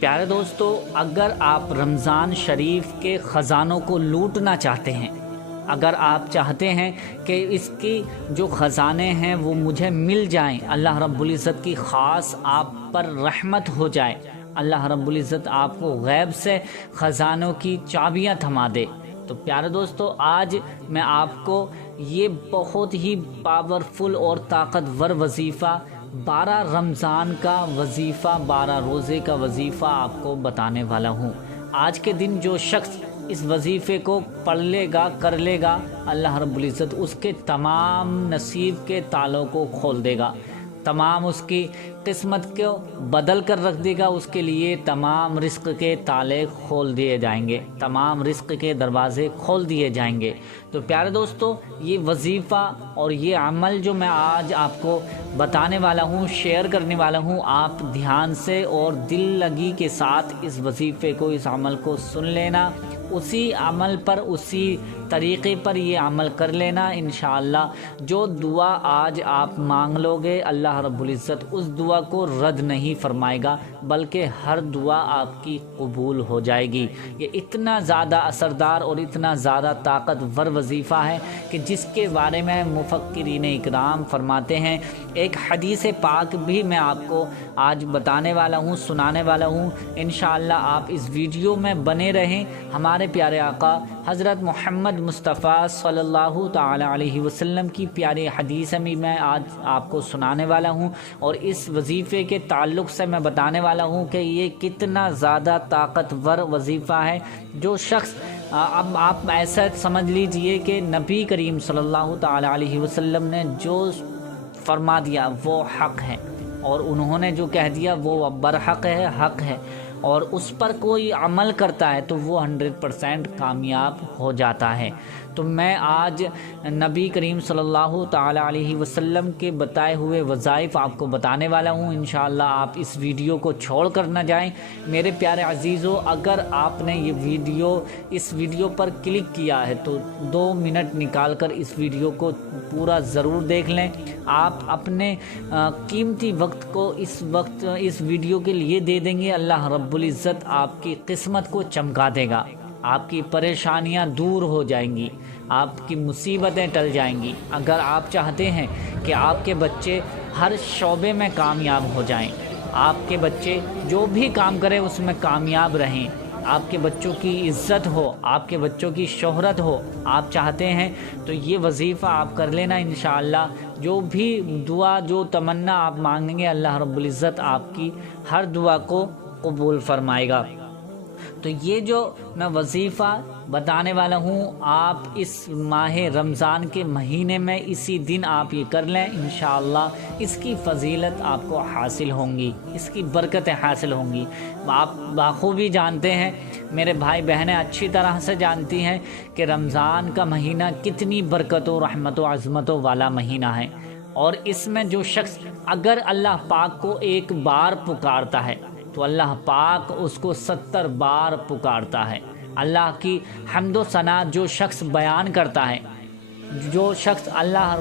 پیارے دوستو، اگر آپ رمضان شریف کے خزانوں کو لوٹنا چاہتے ہیں، اگر آپ چاہتے ہیں کہ اس کی جو خزانے ہیں وہ مجھے مل جائیں، اللہ رب العزت کی خاص آپ پر رحمت ہو جائے، اللہ رب العزت آپ کو غیب سے خزانوں کی چابیاں تھما دے، تو پیارے دوستو آج میں آپ کو یہ بہت ہی پاورفل اور طاقتور وظیفہ 12 رمضان کا وظیفہ، 12 روزے کا وظیفہ آپ کو بتانے والا ہوں۔ آج کے دن جو شخص اس وظیفے کو پڑھ لے گا، کر لے گا، اللہ رب العزت اس کے تمام نصیب کے تالوں کو کھول دے گا، تمام اس کی قسمت کو بدل کر رکھ دے گا، اس کے لیے تمام رزق کے تالے کھول دیے جائیں گے، تمام رزق کے دروازے کھول دیے جائیں گے۔ تو پیارے دوستو، یہ وظیفہ اور یہ عمل جو میں آج آپ کو بتانے والا ہوں، شیئر کرنے والا ہوں، آپ دھیان سے اور دل لگی کے ساتھ اس وظیفے کو، اس عمل کو سن لینا، اسی عمل پر، اسی طریقے پر یہ عمل کر لینا۔ انشاءاللہ جو دعا آج آپ مانگ لو گے، اللہ رب العزت اس دعا کو رد نہیں فرمائے گا، بلکہ ہر دعا آپ کی قبول ہو جائے گی۔ یہ اتنا زیادہ اثردار اور اتنا زیادہ طاقتور وظیفہ ہے کہ جس کے بارے میں مفکرین اکرام فرماتے ہیں۔ ایک حدیث پاک بھی میں آپ کو آج بتانے والا ہوں، سنانے والا ہوں۔ انشاءاللہ آپ اس ویڈیو میں بنے رہیں۔ ہمارے پیارے آقا حضرت محمد مصطفیٰ صلی اللہ تعالی علیہ وسلم کی پیاری حدیث میں آج آپ کو سنانے والا ہوں، اور اس وظیفے کے تعلق سے میں بتانے والا ہوں کہ یہ کتنا زیادہ طاقتور وظیفہ ہے۔ جو شخص اب آپ ایسا سمجھ لیجئے کہ نبی کریم صلی اللہ تعالی علیہ وسلم نے جو فرما دیا وہ حق ہے، اور انہوں نے جو کہہ دیا وہ برحق ہے، حق ہے، اور اس پر کوئی عمل کرتا ہے تو وہ 100% کامیاب ہو جاتا ہے۔ تو میں آج نبی کریم صلی اللہ تعالی علیہ وسلم کے بتائے ہوئے وظائف آپ کو بتانے والا ہوں۔ انشاءاللہ آپ اس ویڈیو کو چھوڑ کر نہ جائیں۔ میرے پیارے عزیزو، اگر آپ نے اس ویڈیو پر کلک کیا ہے تو 2 منٹ نکال کر اس ویڈیو کو پورا ضرور دیکھ لیں۔ آپ اپنے قیمتی وقت کو اس ویڈیو کے لیے دے دیں گے، اللہ رب العزت آپ کی قسمت کو چمکا دے گا، آپ کی پریشانیاں دور ہو جائیں گی، آپ کی مصیبتیں ٹل جائیں گی۔ اگر آپ چاہتے ہیں کہ آپ کے بچے ہر شعبے میں کامیاب ہو جائیں، آپ کے بچے جو بھی کام کریں اس میں کامیاب رہیں، آپ کے بچوں کی عزت ہو، آپ کے بچوں کی شہرت ہو، آپ چاہتے ہیں تو یہ وظیفہ آپ کر لینا۔ انشاءاللہ جو بھی دعا، جو تمنا آپ مانگیں گے، اللہ رب العزت آپ کی ہر دعا کو قبول فرمائے گا۔ تو یہ جو میں وظیفہ بتانے والا ہوں، آپ اس ماہ رمضان کے مہینے میں اسی دن آپ یہ کر لیں، انشاءاللہ اس کی فضیلت آپ کو حاصل ہوں گی، اس کی برکتیں حاصل ہوں گی۔ آپ بخوبی جانتے ہیں، میرے بھائی بہنیں اچھی طرح سے جانتی ہیں کہ رمضان کا مہینہ کتنی برکت و رحمت و عظمتوں والا مہینہ ہے، اور اس میں جو شخص اگر اللہ پاک کو ایک بار پکارتا ہے تو اللہ پاک اس کو 70 بار پکارتا ہے۔ اللہ کی حمد و ثنا جو شخص بیان کرتا ہے، جو شخص اللہ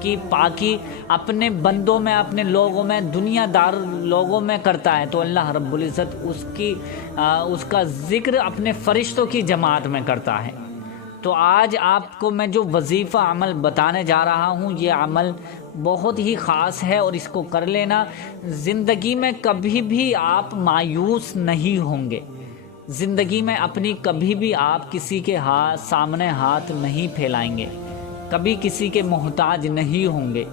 کی پاکی اپنے بندوں میں، اپنے لوگوں میں، دنیا دار لوگوں میں کرتا ہے، تو اللہ رب العزت اس کا ذکر اپنے فرشتوں کی جماعت میں کرتا ہے۔ تو آج آپ کو میں جو وظیفہ عمل بتانے جا رہا ہوں، یہ عمل بہت ہی خاص ہے، اور اس کو کر لینا، زندگی میں کبھی بھی آپ مایوس نہیں ہوں گے، زندگی میں اپنی کبھی بھی آپ کسی کے سامنے ہاتھ نہیں پھیلائیں گے، کبھی کسی کے محتاج نہیں ہوں گے۔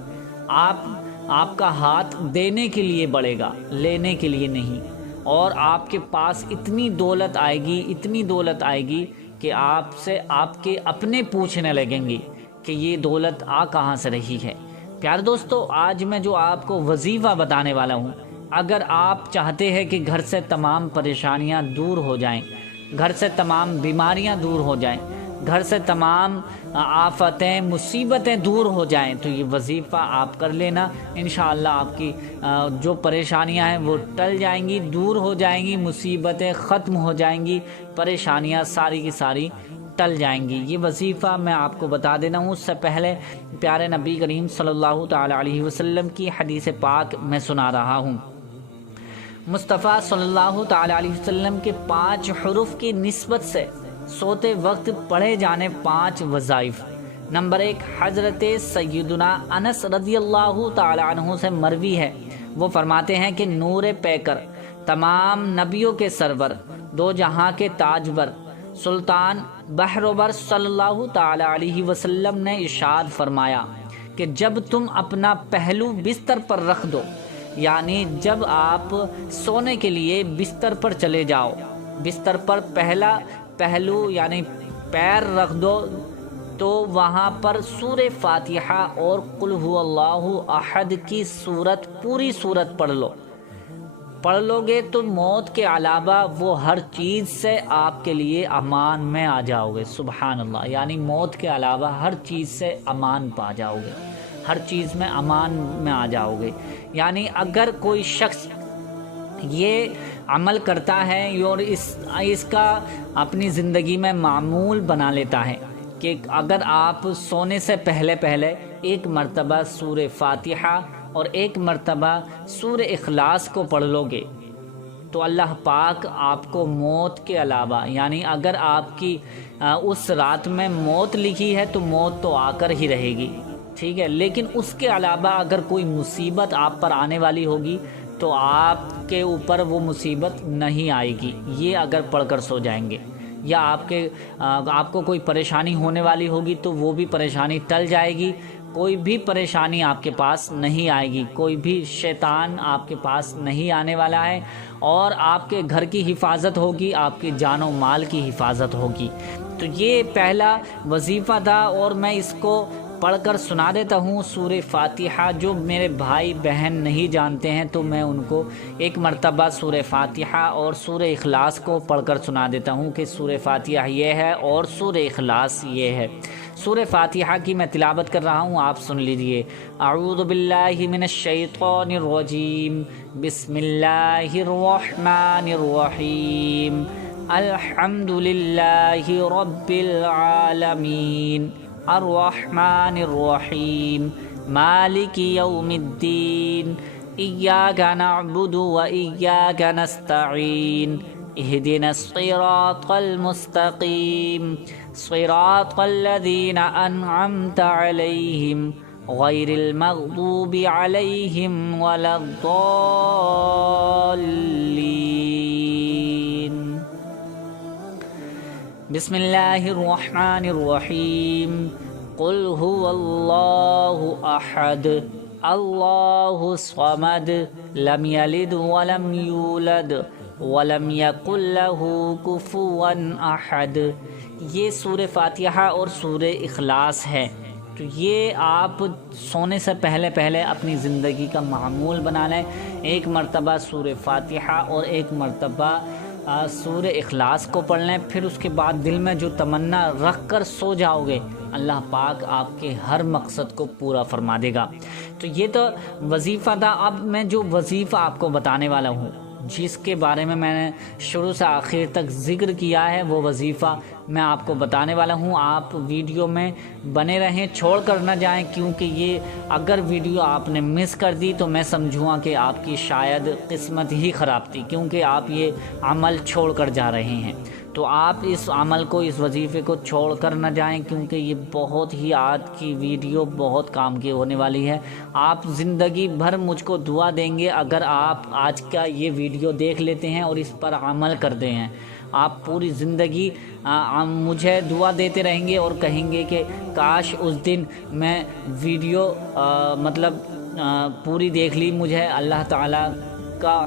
آپ کا ہاتھ دینے کے لیے بڑھے گا، لینے کے لیے نہیں، اور آپ کے پاس اتنی دولت آئے گی، اتنی دولت آئے گی کہ آپ سے آپ کے اپنے پوچھنے لگیں گے کہ یہ دولت کہاں سے رہی ہے۔ پیارے دوستو، آج میں جو آپ کو وظیفہ بتانے والا ہوں، اگر آپ چاہتے ہیں کہ گھر سے تمام پریشانیاں دور ہو جائیں، گھر سے تمام بیماریاں دور ہو جائیں، گھر سے تمام آفتیں، مصیبتیں دور ہو جائیں، تو یہ وظیفہ آپ کر لینا۔ انشاءاللہ آپ کی جو پریشانیاں ہیں وہ ٹل جائیں گی، دور ہو جائیں گی، مصیبتیں ختم ہو جائیں گی، پریشانیاں ساری کی ساری ٹل جائیں گی۔ یہ وظیفہ میں آپ کو بتا دینا ہوں، اس سے پہلے پیارے نبی کریم صلی اللہ تعالی علیہ وسلم کی حدیث پاک میں سنا رہا ہوں۔ مصطفیٰ صلی اللہ تعالی علیہ وسلم کے 5 حروف کی نسبت سے سوتے وقت پڑھے جانے 5 وظائف۔ نمبر 1، حضرت سیدنا انس رضی اللہ تعالی عنہ سے مروی ہے، وہ فرماتے ہیں کہ نور پیکر، تمام نبیوں کے سرور، دو جہاں کے تاجور، سلطان بحر و بر صلی اللہ تعالی علیہ وسلم نے ارشاد فرمایا کہ جب تم اپنا پہلو بستر پر رکھ دو، یعنی جب آپ سونے کے لیے بستر پر چلے جاؤ، بستر پر پہلا پہلو یعنی پیر رکھ دو، تو وہاں پر سورہ فاتحہ اور قل هو اللہ احد کی سورت، پوری سورت پڑھ لو گے تو موت کے علاوہ وہ ہر چیز سے آپ کے لیے امان میں آ جاؤ گے۔ سبحان اللہ، یعنی موت کے علاوہ ہر چیز سے امان پا جاؤ گے، ہر چیز میں امان میں آ جاؤ گے۔ یعنی اگر کوئی شخص یہ عمل کرتا ہے اور اس کا اپنی زندگی میں معمول بنا لیتا ہے کہ اگر آپ سونے سے پہلے ایک مرتبہ سورہ فاتحہ اور ایک مرتبہ سورہ اخلاص کو پڑھ لو گے تو اللہ پاک آپ کو موت کے علاوہ، یعنی اگر آپ کی اس رات میں موت لکھی ہے تو موت تو آ کر ہی رہے گی، ٹھیک ہے، لیکن اس کے علاوہ اگر کوئی مصیبت آپ پر آنے والی ہوگی تو آپ کے اوپر وہ مصیبت نہیں آئے گی، یہ اگر پڑھ کر سو جائیں گے، یا آپ کو کوئی پریشانی ہونے والی ہوگی تو وہ بھی پریشانی ٹل جائے گی، کوئی بھی پریشانی آپ کے پاس نہیں آئے گی، کوئی بھی شیطان آپ کے پاس نہیں آنے والا ہے، اور آپ کے گھر کی حفاظت ہوگی، آپ کے جان و مال کی حفاظت ہوگی۔ تو یہ پہلا وظیفہ تھا، اور میں اس کو پڑھ کر سنا دیتا ہوں سورہ فاتحہ۔ جو میرے بھائی بہن نہیں جانتے ہیں تو میں ان کو ایک مرتبہ سورہ فاتحہ اور سورہ اخلاص کو پڑھ کر سنا دیتا ہوں کہ سورہ فاتحہ یہ ہے اور سورہ اخلاص یہ ہے۔ سورہ فاتحہ کی میں تلاوت کر رہا ہوں، آپ سن لیجئے۔ اعوذ باللہ من الشیطان الرجیم، بسم اللہ الرحمن الرحیم، الحمد للہ رب العالمین، الرحمن الرحیم، مالک یوم الدین، ایاک نعبد و ایاک نستعین، اہدنا الصراط المستقیم، صراط الذین انعمت علیہم غیر المغضوب علیہم ولا الضالین۔ بسم اللہ الرحمن الرحیم، قل هو اللہ احد، اللہ الصمد، لم یلد ولم یولد ولم یکن لہ کفوا احد۔ یہ سورہ فاتحہ اور سورہ اخلاص ہے، تو یہ آپ سونے سے پہلے اپنی زندگی کا معمول بنا لیں، ایک مرتبہ سورہ فاتحہ اور ایک مرتبہ سورہ اخلاص کو پڑھ لیں، پھر اس کے بعد دل میں جو تمنا رکھ کر سو جاؤ گے اللہ پاک آپ کے ہر مقصد کو پورا فرما دے گا۔ تو یہ تو وظیفہ تھا۔ اب میں جو وظیفہ آپ کو بتانے والا ہوں، جس کے بارے میں نے شروع سے آخر تک ذکر کیا ہے، وہ وظیفہ میں آپ کو بتانے والا ہوں۔ آپ ویڈیو میں بنے رہیں، چھوڑ کر نہ جائیں، کیونکہ یہ اگر ویڈیو آپ نے مس کر دی تو میں سمجھوں گا کہ آپ کی شاید قسمت ہی خراب تھی، کیونکہ آپ یہ عمل چھوڑ کر جا رہے ہیں۔ تو آپ اس عمل کو، اس وظیفے کو چھوڑ کر نہ جائیں، کیونکہ یہ بہت ہی آج کی ویڈیو بہت کام کی ہونے والی ہے۔ آپ زندگی بھر مجھ کو دعا دیں گے اگر آپ آج کا یہ ویڈیو دیکھ لیتے ہیں اور اس پر عمل کرتے ہیں۔ آپ پوری زندگی مجھے دعا دیتے رہیں گے اور کہیں گے کہ کاش اس دن میں ویڈیو پوری دیکھ لی، مجھے اللہ تعالیٰ کا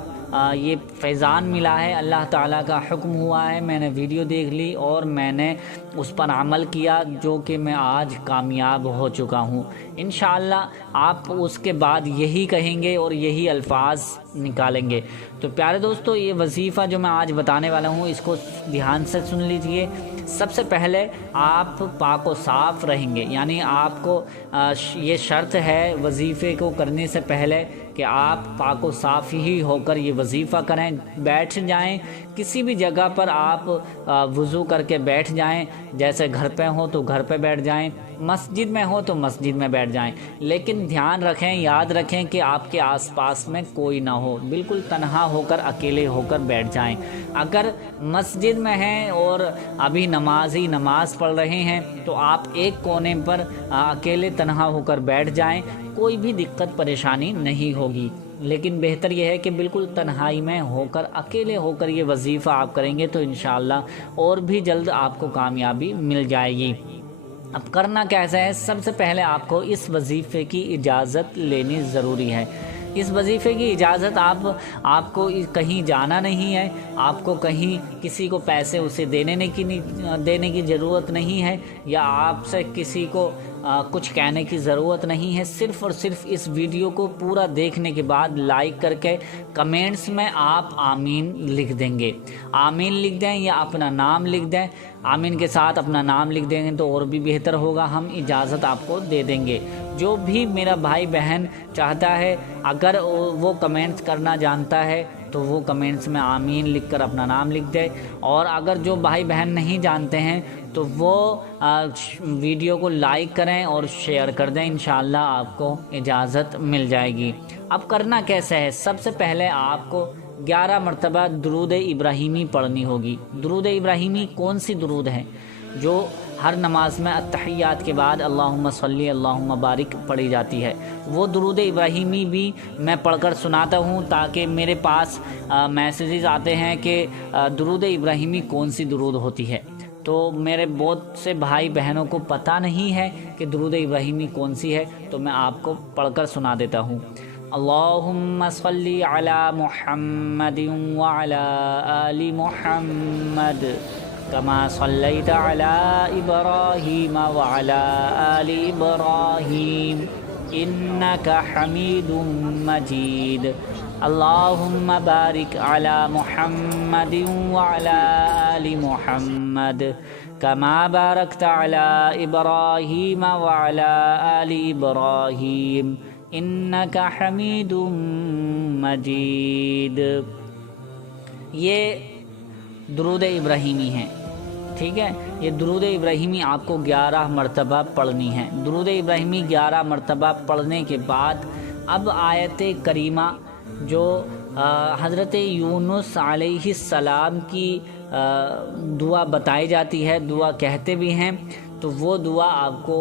یہ فیضان ملا ہے، اللہ تعالیٰ کا حکم ہوا ہے، میں نے ویڈیو دیکھ لی اور میں نے اس پر عمل کیا، جو کہ میں آج کامیاب ہو چکا ہوں۔ انشاءاللہ آپ اس کے بعد یہی کہیں گے اور یہی الفاظ نکالیں گے۔ تو پیارے دوستو، یہ وظیفہ جو میں آج بتانے والا ہوں اس کو دھیان سے سن لیجئے۔ سب سے پہلے آپ پاک و صاف رہیں گے، یعنی آپ کو یہ شرط ہے وظیفے کو کرنے سے پہلے کہ آپ پاک و صاف ہی ہو کر یہ وظیفہ کریں، بیٹھ جائیں کسی بھی جگہ پر، آپ وضو کر کے بیٹھ جائیں، جیسے گھر پہ ہو تو گھر پہ بیٹھ جائیں، مسجد میں ہو تو مسجد میں بیٹھ جائیں، لیکن دھیان رکھیں، یاد رکھیں کہ آپ کے آس پاس میں کوئی نہ ہو، بالکل تنہا ہو کر اکیلے ہو کر بیٹھ جائیں۔ اگر مسجد میں ہیں اور ابھی نماز پڑھ رہے ہیں تو آپ ایک کونے پر اکیلے تنہا ہو کر بیٹھ جائیں، کوئی بھی دقت پریشانی نہیں ہوگی، لیکن بہتر یہ ہے کہ بالکل تنہائی میں ہو کر، اکیلے ہو کر یہ وظیفہ آپ کریں گے تو انشاءاللہ اور بھی جلد آپ کو کامیابی مل جائے گی۔ اب کرنا کیسا ہے؟ سب سے پہلے آپ کو اس وظیفے کی اجازت لینی ضروری ہے۔ اس وظیفے کی اجازت آپ کو کہیں جانا نہیں ہے، آپ کو کہیں کسی کو پیسے اسے دینے کی ضرورت نہیں ہے، یا آپ سے کسی کو کچھ کہنے کی ضرورت نہیں ہے۔ صرف اور صرف اس ویڈیو کو پورا دیکھنے کے بعد لائک کر کے کمنٹس میں آپ آمین لکھ دیں گے، آمین لکھ دیں یا اپنا نام لکھ دیں۔ آمین کے ساتھ اپنا نام لکھ دیں گے تو اور بھی بہتر ہوگا، ہم اجازت آپ کو دے دیں گے۔ جو بھی میرا بھائی بہن چاہتا ہے، اگر وہ کمنٹس کرنا جانتا ہے تو وہ کمنٹس میں آمین لکھ کر اپنا نام لکھ دے، اور اگر جو بھائی بہن نہیں جانتے ہیں تو وہ ویڈیو کو لائک کریں اور شیئر کر دیں، انشاءاللہ آپ کو اجازت مل جائے گی۔ اب کرنا کیسے ہے؟ سب سے پہلے آپ کو 11 مرتبہ درود ابراہیمی پڑھنی ہوگی۔ درود ابراہیمی کون سی درود ہے؟ جو ہر نماز میں التحیات کے بعد اللہم صلی اللہم بارک پڑھی جاتی ہے، وہ درود ابراہیمی بھی میں پڑھ کر سناتا ہوں، تاکہ میرے پاس میسیجز آتے ہیں کہ درود ابراہیمی کون سی درود ہوتی ہے، تو میرے بہت سے بھائی بہنوں کو پتہ نہیں ہے کہ درود ابراہیمی کون سی ہے، تو میں آپ کو پڑھ کر سنا دیتا ہوں۔ اللہم صلی علی محمد وعلی آل محمد کما صلیت علی ابراہیم وعلی آل ابراہیم انک حمید مجید۔ اللہم بارک علی محمد وعلی آل محمد کما بارکت علی ابراہیم وعلی آل ابراہیم انک حمید مجید۔ یہ درود ابراہیمی ہے، ٹھیک ہے؟ یہ درود ابراہیمی آپ کو 11 مرتبہ پڑھنی ہے۔ درود ابراہیمی 11 مرتبہ پڑھنے کے بعد اب آیت کریمہ جو حضرت یونس علیہ السلام کی دعا بتائی جاتی ہے، دعا کہتے بھی ہیں، تو وہ دعا آپ کو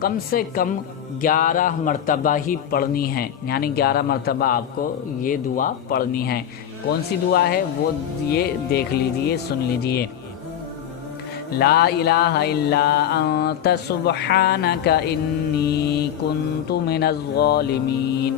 کم سے کم 11 مرتبہ ہی پڑھنی ہے، یعنی 11 مرتبہ آپ کو یہ دعا پڑھنی ہے۔ کون سی دعا ہے وہ یہ دیکھ لیجئے، سن لیجئے۔ لا الہ الا انت سبحانک انی کنت من الظالمین۔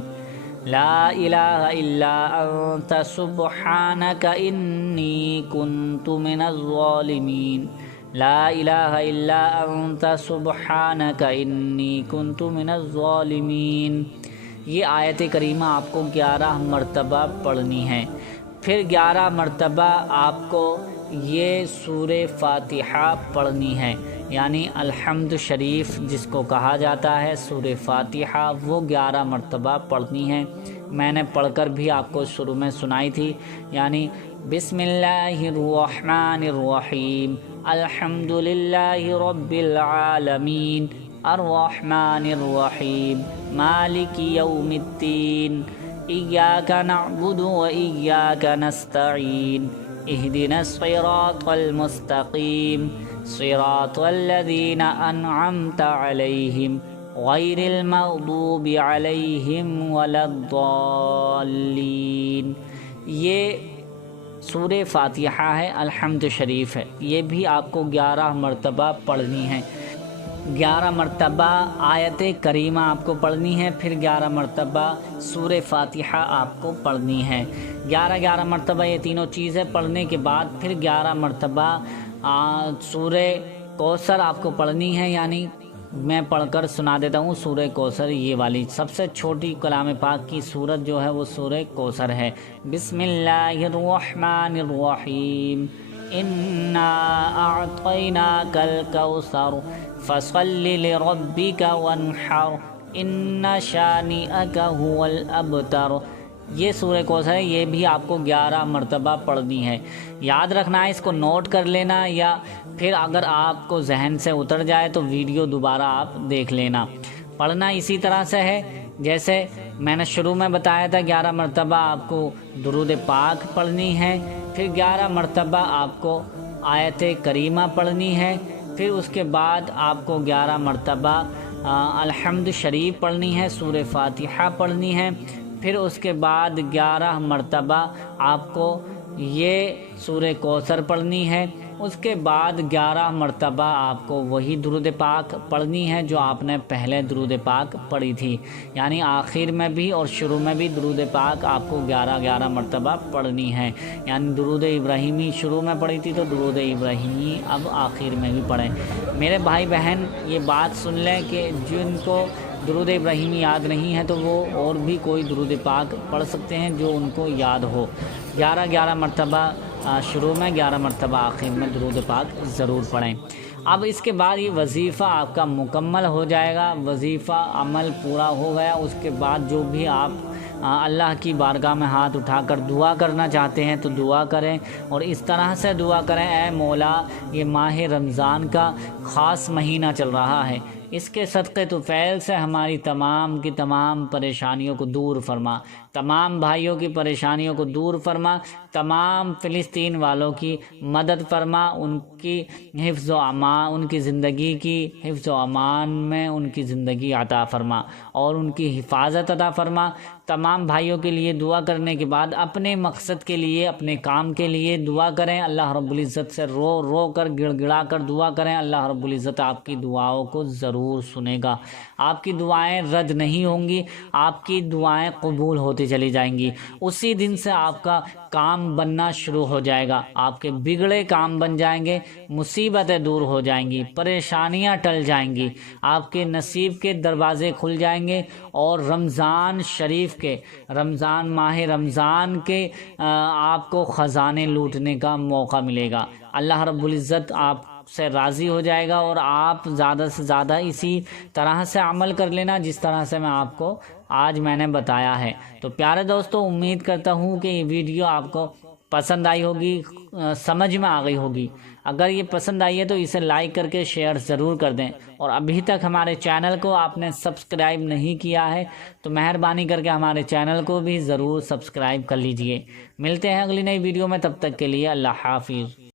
لا الہ الا انت سبحانک انی کنت من الظالمین۔ لا الہ الا انت سبحانک انی کنت من الظالمین۔ یہ آیت کریمہ آپ کو 11 مرتبہ پڑھنی ہے۔ پھر 11 مرتبہ آپ کو یہ سورہ فاتحہ پڑھنی ہے، یعنی الحمد شریف جس کو کہا جاتا ہے، سورہ فاتحہ، وہ 11 مرتبہ پڑھنی ہے۔ میں نے پڑھ کر بھی آپ کو شروع میں سنائی تھی، یعنی بسم اللہ الرحمن الرحیم، الحمد للہ رب العالمین، الرحمن الرحیم، مالک یوم الدین، ایاک نعبد و ایاک نستعین، اہدنا الصراط المستقیم، صراط الذین انعمت علیہم غیر المغضوب علیہم ولا الضالین۔ یہ سورہ فاتحہ ہے، الحمد شریف ہے، یہ بھی آپ کو 11 مرتبہ پڑھنی ہے۔ 11 مرتبہ آیت کریمہ آپ کو پڑھنی ہے، پھر 11 مرتبہ سورہ فاتحہ آپ کو پڑھنی ہے۔ 11 مرتبہ یہ تینوں چیزیں پڑھنے کے بعد پھر 11 مرتبہ سورہ کوثر آپ کو پڑھنی ہے، یعنی میں پڑھ کر سنا دیتا ہوں سورہ کوثر، یہ والی سب سے چھوٹی کلام پاک کی سورت جو ہے وہ سورہ کوثر ہے۔ بسم اللہ الرحمن الرحیم، انا اعطیناک الکوثر فصل لربک وانحر ان شانئک هو الابتر۔ یہ سورہ کوثر ہے، یہ بھی آپ کو 11 مرتبہ پڑھنی ہے۔ یاد رکھنا ہے، اس کو نوٹ کر لینا، یا پھر اگر آپ کو ذہن سے اتر جائے تو ویڈیو دوبارہ آپ دیکھ لینا۔ پڑھنا اسی طرح سے ہے جیسے میں نے شروع میں بتایا تھا، 11 مرتبہ آپ کو درود پاک پڑھنی ہے، پھر 11 مرتبہ آپ کو آیت کریمہ پڑھنی ہے، پھر اس کے بعد آپ کو 11 مرتبہ الحمد شریف پڑھنی ہے، سورہ فاتحہ پڑھنی ہے، پھر اس کے بعد 11 مرتبہ آپ کو یہ سورہ کوثر پڑھنی ہے، اس کے بعد 11 مرتبہ آپ کو وہی درود پاک پڑھنی ہے جو آپ نے پہلے درود پاک پڑھی تھی، یعنی آخر میں بھی اور شروع میں بھی درود پاک آپ کو 11 مرتبہ پڑھنی ہے، یعنی درود ابراہیمی شروع میں پڑھی تھی تو درود ابراہیمی اب آخر میں بھی پڑھیں۔ میرے بھائی بہن یہ بات سن لیں کہ جن کو درود ابراہیمی یاد نہیں ہے تو وہ اور بھی کوئی درود پاک پڑھ سکتے ہیں جو ان کو یاد ہو۔ 11 مرتبہ شروع میں، 11 مرتبہ آخر میں درود پاک ضرور پڑھیں۔ اب اس کے بعد یہ وظیفہ آپ کا مکمل ہو جائے گا، وظیفہ عمل پورا ہو گیا۔ اس کے بعد جو بھی آپ اللہ کی بارگاہ میں ہاتھ اٹھا کر دعا کرنا چاہتے ہیں تو دعا کریں، اور اس طرح سے دعا کریں: اے مولا، یہ ماہ رمضان کا خاص مہینہ چل رہا ہے، اس کے صدقے تو فیل سے ہماری تمام کی تمام پریشانیوں کو دور فرما، تمام بھائیوں کی پریشانیوں کو دور فرما، تمام فلسطین والوں کی مدد فرما، ان کی حفظ و امان، ان کی زندگی کی حفظ و امان میں ان کی زندگی عطا فرما اور ان کی حفاظت عطا فرما۔ تمام بھائیوں کے لیے دعا کرنے کے بعد اپنے مقصد کے لیے، اپنے کام کے لیے دعا کریں، اللہ رب العزت سے رو رو کر گڑ گڑا کر دعا کریں، اللہ رب العزت آپ کی دعاؤں کو ضرور سنے گا، آپ کی دعائیں رد نہیں ہوں گی، آپ کی دعائیں قبول ہوتی چلی جائیں گی۔ اسی دن سے آپ کا کام بننا شروع ہو جائے گا، آپ کے بگڑے کام بن جائیں گے، مصیبتیں دور ہو جائیں گی، پریشانیاں ٹل جائیں گی، آپ کے نصیب کے دروازے کھل جائیں گے، اور رمضان شریف کے، ماہ رمضان کے آپ کو خزانے لوٹنے کا موقع ملے گا۔ اللہ رب العزت آپ سے راضی ہو جائے گا، اور آپ زیادہ سے زیادہ اسی طرح سے عمل کر لینا جس طرح سے میں نے بتایا ہے۔ تو پیارے دوستو، امید کرتا ہوں کہ یہ ویڈیو آپ کو پسند آئی ہوگی، سمجھ میں آ گئی ہوگی۔ اگر یہ پسند آئی ہے تو اسے لائک کر کے شیئر ضرور کر دیں، اور ابھی تک ہمارے چینل کو آپ نے سبسکرائب نہیں کیا ہے تو مہربانی کر کے ہمارے چینل کو بھی ضرور سبسکرائب کر لیجئے۔ ملتے ہیں اگلی نئی ویڈیو میں، تب تک کے لیے اللہ حافظ۔